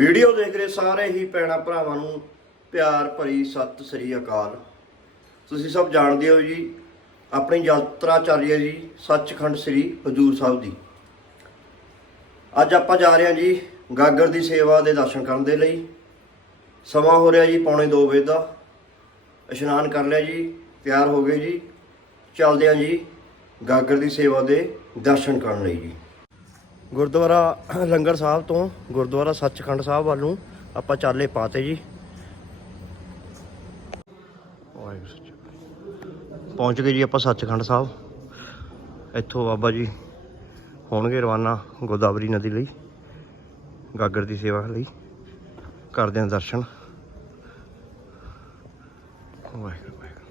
Video ਦੇਖ ਰਹੇ ਸਾਰੇ ਹੀ ਭੈਣਾਂ ਭਰਾਵਾਂ ਨੂੰ ਪਿਆਰ ਭਰੀ ਸਤਿ ਸ੍ਰੀ ਅਕਾਲ। ਤੁਸੀਂ ਸਭ ਜਾਣਦੇ ਹੋ ਜੀ, ਆਪਣੀ ਯਾਤਰਾ ਚੱਲ ਰਹੀ ਹੈ ਜੀ, ਸੱਚਖੰਡ ਸ੍ਰੀ ਹਜੂਰ ਸਾਹਿਬ ਦੀ। ਅੱਜ ਆਪਾਂ ਜਾ ਰਹੇ ਹਾਂ ਜੀ, ਗਾਗਰ ਦੀ ਸੇਵਾ ਦੇ ਦਰਸ਼ਨ ਕਰਨ ਦੇ ਲਈ। ਸਮਾਂ ਹੋ ਰਿਹਾ ਜੀ ਪੌਣੇ 2 ਵਜੇ ਦਾ। ਇਸ਼ਨਾਨ ਕਰ ਲਿਆ ਜੀ, ਤਿਆਰ ਹੋ ਗਏ ਜੀ। ਚੱਲਦੇ ਹਾਂ ਜੀ, ਗਾਗਰ ਦੀ ਸੇਵਾ ਦੇ ਦਰਸ਼ਨ ਕਰਨ ਲਈ ਜੀ। ਗੁਰਦੁਆਰਾ ਲੰਗਰ ਸਾਹਿਬ ਤੋਂ ਗੁਰਦੁਆਰਾ ਸੱਚਖੰਡ ਸਾਹਿਬ ਵੱਲ ਨੂੰ ਆਪਾਂ ਚਾਲੇ ਪਾਤੇ ਜੀ। ਵਾਹਿਗੁਰੂ ਸੱਚਾ। ਪਹੁੰਚ ਗਏ ਜੀ ਆਪਾਂ ਸੱਚਖੰਡ ਸਾਹਿਬ। ਇੱਥੋਂ ਬਾਬਾ ਜੀ ਹੋਣਗੇ ਰਵਾਨਾ ਗੋਦਾਵਰੀ ਨਦੀ ਲਈ, ਗਾਗਰ ਦੀ ਸੇਵਾ ਲਈ। ਕਰਦੇ ਹਾਂ ਦਰਸ਼ਨ। ਵਾਹਿਗੁਰੂ ਵਾਹਿਗੁਰੂ।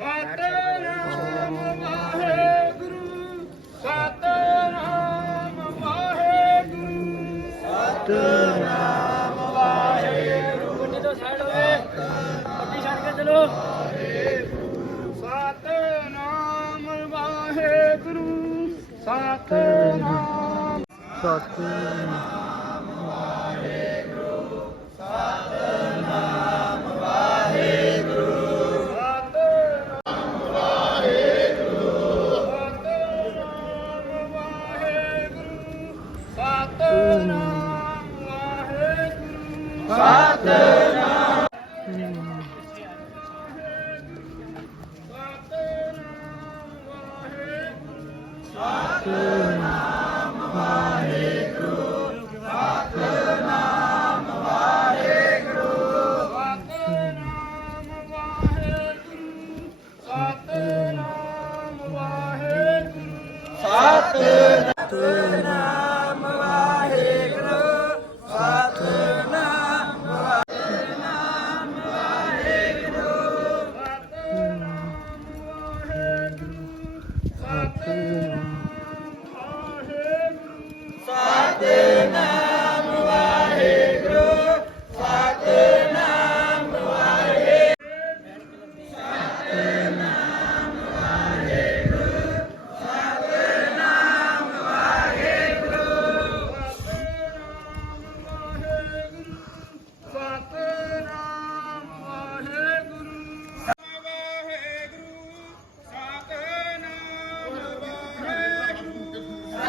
ਸਤਨਾਮ ਵਾਹਿਗੁਰੂ ਸਤਨਾਮ। ਵਾਹਿਗੁਰੂ ਸਤਨਾਮ ਵਾਹਿਗੁਰੂ ਗੱਡੀ ਤੋਂ ਸਾਈਡ ਹੋਵੇ ਗੱਡੀ ਛੱਡ ਕੇ ਚਲੋ ਸਤਨਾਮ ਵਾਹਿਗੁਰੂ ਸਤਨਾਮ ਸਤਨਾਮ। ਵਾਹਿਗੁਰੂ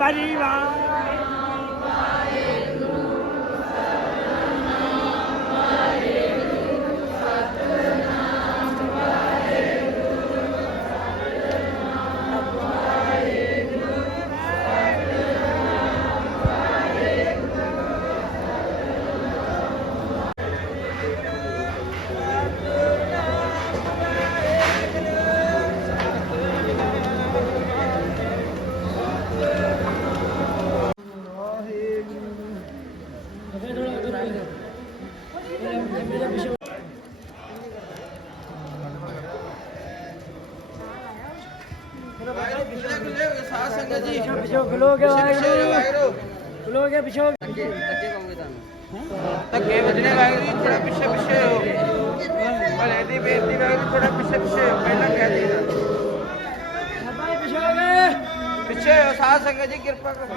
ਬਾਬਾ ਸੰਗਤ ਜੀ ਪਿਛੋ ਖਲੋ ਕੇ ਵਾਹਿਗੁਰੂ। ਖਲੋ ਕੇ ਪਿਛੋ ਧੱਕੇ ਵੱਜਣੇ ਵਾਹਿਗੁਰੂ ਜੀ ਥੋੜਾ ਪਿੱਛੇ ਪਿੱਛੇ ਹੋ। ਭਲੇ ਦੀ ਬੇਨਤੀ ਵਾਹਿਗੁਰੂ ਥੋੜਾ ਪਿੱਛੇ ਪਿੱਛੇ ਹੋ। ਪਹਿਲਾਂ ਕਹਿ ਦੇਣਾ ਸਭਾ ਪਿਛੋ ਗਏ। ਪਿੱਛੇ ਹੋ ਸਾਧ ਸੰਗਤ ਜੀ ਕਿਰਪਾ ਕਰੋ।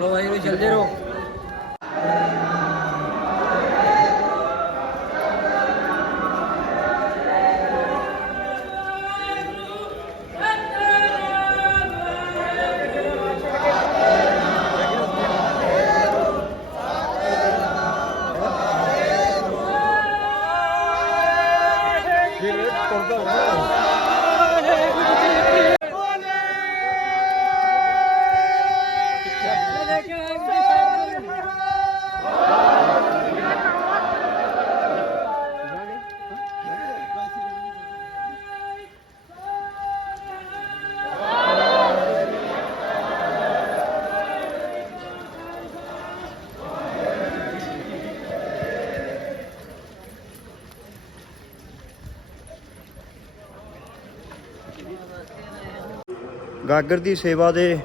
ਚਲੋ ਵਾਹਿਗੁਰੂ ਚਲਦੇ ਰਹੋ ਗਾਗਰ ਦੀ ਸੇਵਾ ਦੇ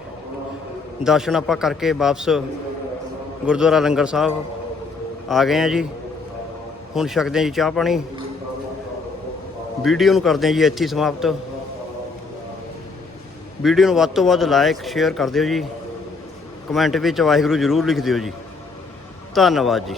ਦਰਸ਼ਨ ਆਪਾਂ ਕਰਕੇ ਵਾਪਸ ਗੁਰਦੁਆਰਾ ਲੰਗਰ ਸਾਹਿਬ ਆ ਗਏ ਆ ਜੀ। ਹੁਣ ਛਕਦੇ ਹਾਂ ਜੀ ਚਾਹ ਪਾਣੀ। ਵੀਡੀਓ ਨੂੰ ਕਰਦੇ ਹਾਂ ਜੀ ਇੱਥੇ ਸਮਾਪਤ। ਵੀਡੀਓ ਨੂੰ ਵੱਧ ਤੋਂ ਵੱਧ ਲਾਈਕ ਸ਼ੇਅਰ ਕਰ ਦਿਓ ਜੀ। ਕਮੈਂਟ ਵਿੱਚ ਵਾਹਿਗੁਰੂ ਜ਼ਰੂਰ ਲਿਖ ਦਿਓ ਜੀ। ਧੰਨਵਾਦ ਜੀ।